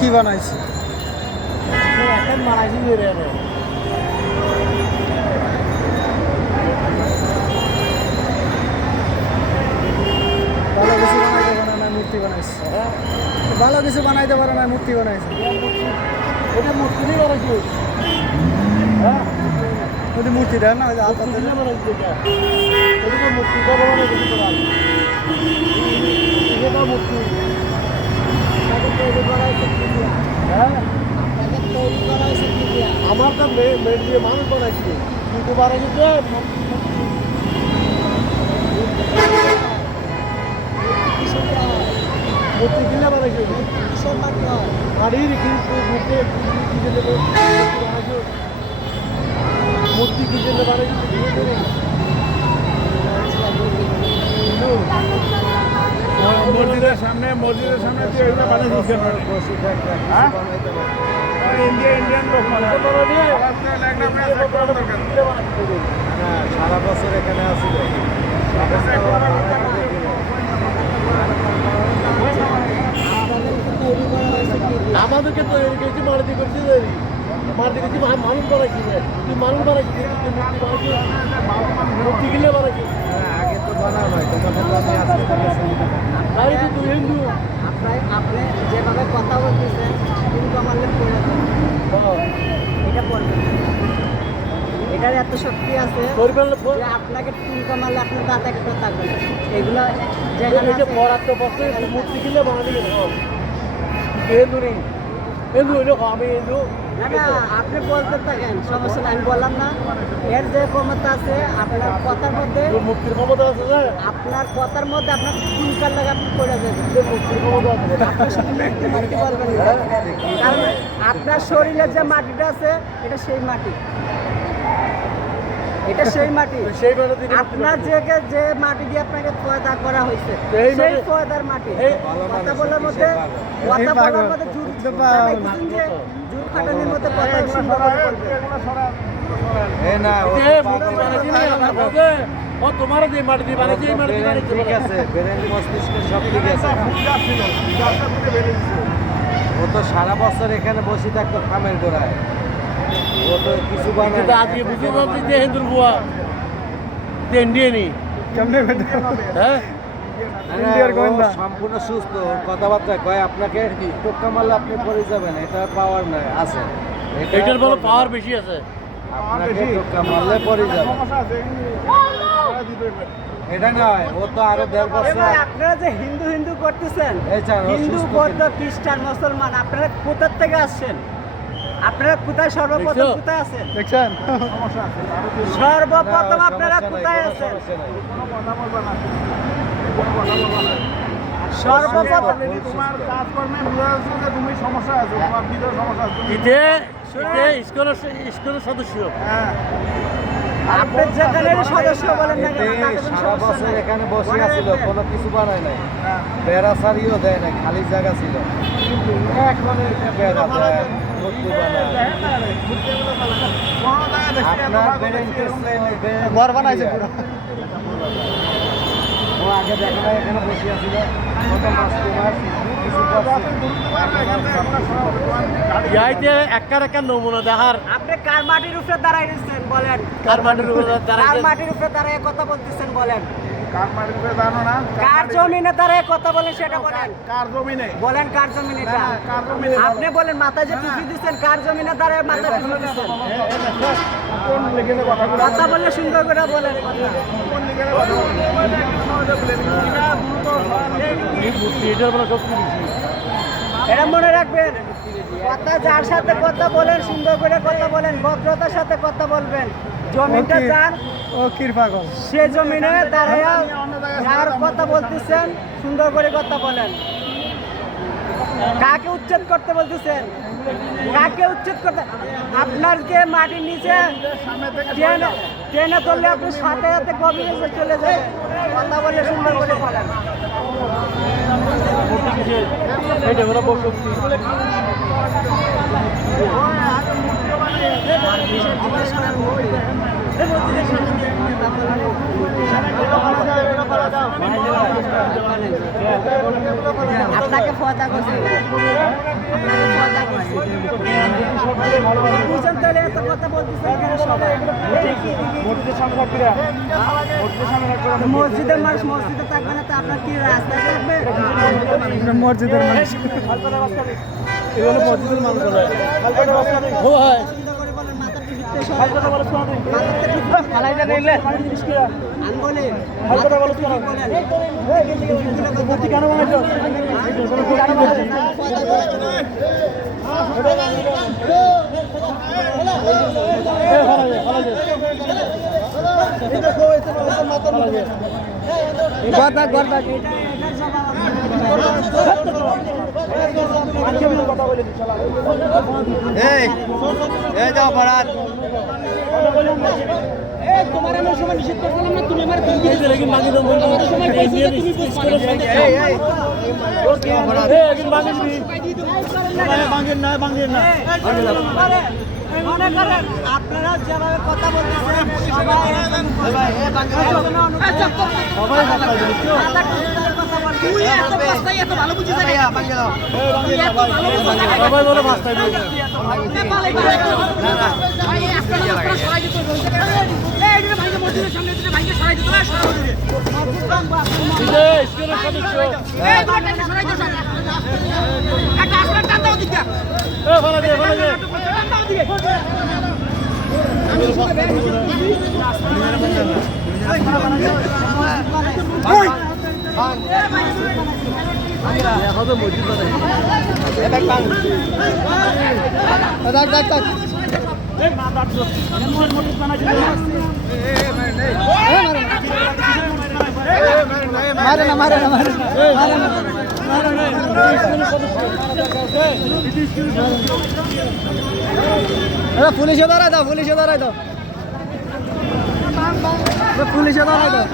কি বানাইছে ভালো কিছু বানাইতে পারে না মূর্তি বানাইছে এটা মূর্তি নিয়ে বানাইছে হ্যাঁ যদি মূর্তি দেন না মূর্তি আমার তো মেয়ে দিয়ে মানুষ বানাইছি কিন্তু বানাইছে মূর্তি কিনে বানাইছে হাড়ির কিন্তু মূর্তি কি জন্য বানাইছে মসজিদের সামনে ইন্ডিয়ান লোক সারা বছর এখানে আসিল আমাদেরকে তৈরি করেছি মারুতি করছি মারুতি করছি মানুষ বানাইছি তুই মানুষ বানাইছি মূর্তি কিনে বানাইছি আগে তো বানা নয় তোমাদের তুই হিন্দু আপনি যেভাবে কথা বলতেছেন কিন্তু আমার এটা পড়বে এটার এত শক্তি আছে যে আপনাকে টুনকা মারলে আপনার দাঁত একটা থাকবে এগুলো যেখানে পড়াতে পড়তে মূর্তি কিনলে বানাতে হিন্দু নেই হিন্দু হইলো আমি হিন্দু না আপনি বলতে থাকেন সমস্যা নাই আমি বললাম না এর যে ক্ষমতা আছে আপনার কথার মধ্যে মুক্তির ক্ষমতা আছে না আপনার কথার মধ্যে আপনার টুনকার লাগে আপনি পড়ে যাবেন মুক্তির ক্ষমতা আছে মাটি পারবেন না কারণ আপনার শরীরের যে মাটিটা আছে এটা সেই মাটি এটা সেই মাটি সেই মাটি আপনার যে মাটি দিয়ে আপনাকে পয়দা করা হয়েছে সেই পয়দার মাটি কথা বলার মধ্যে জোর খাটানির মধ্যে কথা সুন্দর করে বলবে তোমার যে মাটি দিয়ে বানাইছে এই মাটি দিয়ে ঠিক আছে ব্রেন মস্তিষ্ক সব ঠিক আছে ও তো সারা বছর এখানে বসে থাকতো খামের গোড়ায় ও তো কিছু বানায় আজকে বুঝতে পারছি যে হিন্দুর বুয়া ইন্ডিয়ানি কেমনে হ্যাঁ ইন্ডিয়ার গোয়েন্দা সম্পূর্ণ সুস্থ কথাবার্তা কয় আপনাকে টোক্কা মারলে আপনি পড়ে যাবেন এটা পাওয়ার নাই আছে এটার বড় পাওয়ার বেশি আছে আপনাকে টোক্কা মারলে পড়ে যাবে এটা নয় ও তো আরো 1.5 বছর আপনারা যে হিন্দু হিন্দু করতেছেন হিন্দু বৌদ্ধ খ্রিস্টান মুসলমান আপনারা কোথা থেকে আসছেন আপনারা কোথায় সর্বপ্রথম কোথায় আছেন দেখছেন সর্বপ্রথম আপনারা কোথায় আছেন সর্বপ্রথম তোমার কাজকর্মে তুমি সমস্যা আছে তোমার ভিতরে সমস্যা আছে স্কুলের সদস্য আপনি যেখানে সদস্য বলেন না সারা বছর এখানে বসে আছিল কোনো কিছু বানায় নাই বেড়া সারিও দেয় নাই খালি জায়গা ছিল এখন বেড়া দেয় ঘর বানাইছে পুরো ও আগে দেখা যায় এখানে বসে আছিল একটা নমুনা দেখার আপনি কার মাটির উপরে দাঁড়াইছেন বলেন কার মাটির উপরে কার মাটির উপরে দাঁড়ায় কথা বলতেছেন বলেন কার মাটির উপরে দাঁড়ানো না কার জমিনে দাঁড়ায় কথা বলেন সেটা বলেন কার জমিনে বলেন কার জমিনে এটা কার জমিনে আপনি বলেন মাথায় যে টুপি দিচ্ছেন কার জমিনে দাঁড়ায় মাথা টুপি দিচ্ছেন কোন লিখে কথা বললে সুন্দর করে বলেন কোন লিখে এটার বলে সব কিছু এটা মনে রাখবেন কথা যার সাথে কথা বলেন সুন্দর করে কথা বলেন ভদ্রতার সাথে কথা বলবেন জমিটা যার ও কিরপাগল সে জমিনে দাঁড়ায় যার কথা বলতেছেন সুন্দর করে কথা বলেন কাকে উচ্ছেদ করতে বলতেছেন কাকে উচ্ছেদ করতে আপনারকে মাটির নিচে ট্রেনে করলে আপনি সাথে সাথে গভীরে চলে যাবেন কথা বলে সুন্দর করে বলেন এটা ওরা বসে আপনাকে ফয়দা করছে বুঝেন তাহলে এত কথা বলতেছেন কেন সবাই মসজিদের মানুষ মসজিদে থাকবে না তো আপনার কি রাস্তায় থাকবে মসজিদের মানুষ এগুলো মসজিদের মানুষ হয় সুন্দর করে বলেন মাথার টিভিতে আমি বলি কেন এই যাও ভাড়াত তোমার আমি সময় নিষেধ করছিলাম না তুমি আমার মনে করেন আপনারা যেভাবে কথা বলতেছেন সবাই বলে ভাস্তায় পুলিশে দাঁড়ায় দাও পুলিশে দাঁড়ায় দাও